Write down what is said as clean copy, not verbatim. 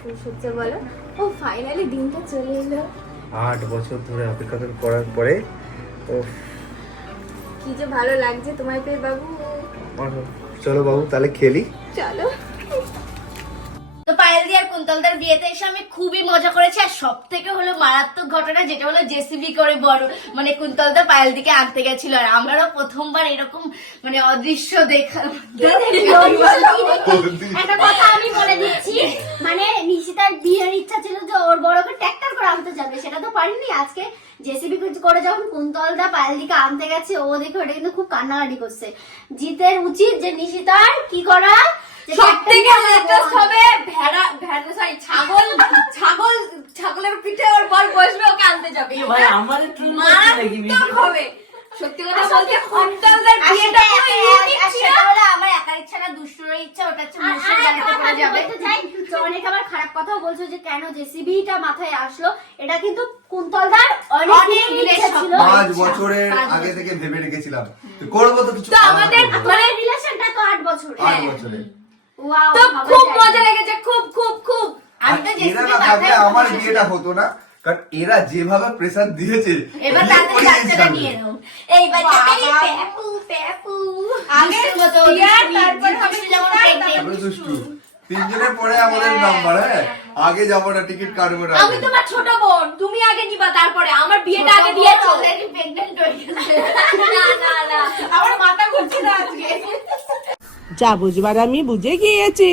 শুরু হচ্ছে বলো? ও ফাইনালি দিনটা চলে এলো। 8 বছর ধরে অপেক্ষা করার পরে কি যে ভালো লাগছে তোমায় পেয়ে বাবু। চলো বাবু তাহলে খেলি। চলো। তো পায়েলদি আর কুন্তলদার বিয়েতে এসে আমি খুবই মজা করেছি। আর সব থেকে হলো মারাত্মক ঘটনা, যেটা হলো জেসিবি করে বড় মানে কুন্তলদা পায়েলদিকে আনতে গেছিল। আর আমরাও প্রথমবার এরকম মানে অদৃশ্য দেখা। একটা কথা আমি বলে দিচ্ছি, মানে নিশিতার বিয়ের ইচ্ছা ছিল যে ওর বড়কে ট্র্যাক্টর করে আনতে যাবে, সেটা তো পারিনি। আজকে জেসিবি করে যখন কুন্তলদা পায়েলদিকে আনতে গেছে, ও দেখে ওটা কিন্তু খুব কান্নাকাটি করছে। জিতের উচিত যে নিশিতার কি করা, সবথেকে লেটেস্ট হবে ছাগলের পিঠে ওর বর বসবে, ওকে আনতে যাবে। ভাই আমার কি মারাত্মক হবে। সত্যি কথা বলতে কুন্তলদার বিয়েটা পুরো ইউনিক ছিল। হলো আমার একার ইচ্ছা না, দুষ্টুর ইচ্ছা। ওটা হচ্ছে মুসের জায়গাতে পড়ে যাবে। তো অনেকে আবার খারাপ কথাও বলছো যে কেন জেসিবিটা মাথায় আসলো। এটা কিন্তু কুন্তলদার অনেক ইচ্ছা ছিল। 5 বছরের আগে থেকে ভেবে রেখেছিলাম করবো তো কিছু। তো আমাদের মানে রিলেশনটা তো 8 বছর। 8 বছরে ওয়াও, তো খুব মজা লেগেছে, খুব খুব খুব। আমি তো এরা না থাকলে আমার বিয়েটা হতো না, কারণ এরা যেভাবে প্রেসার দিয়েছে। এবার তাড়াতাড়ি বাচ্চাটা নিয়ে নাও। এই বাচ্চাটাই পেপু পেপু। আগে মতো টিয়ার, তারপর হবে যেমন তারপরে দুষ্টু। তিনজনের পরে আমাদের নাম্বার। হ্যাঁ, আগে যাবো না, টিকিট কাটবো না। আমি তোমার ছোট বোন, তুমি আগে নিবা, তারপরে আমার বিয়েটা আগে দিয়েছো। অলরেডি প্রেগন্যান্ট হয়ে গেছে। না না না, আমার মাথা ঘুরছে না আজকে। যা বুঝবার আমি বুঝে গিয়েছি।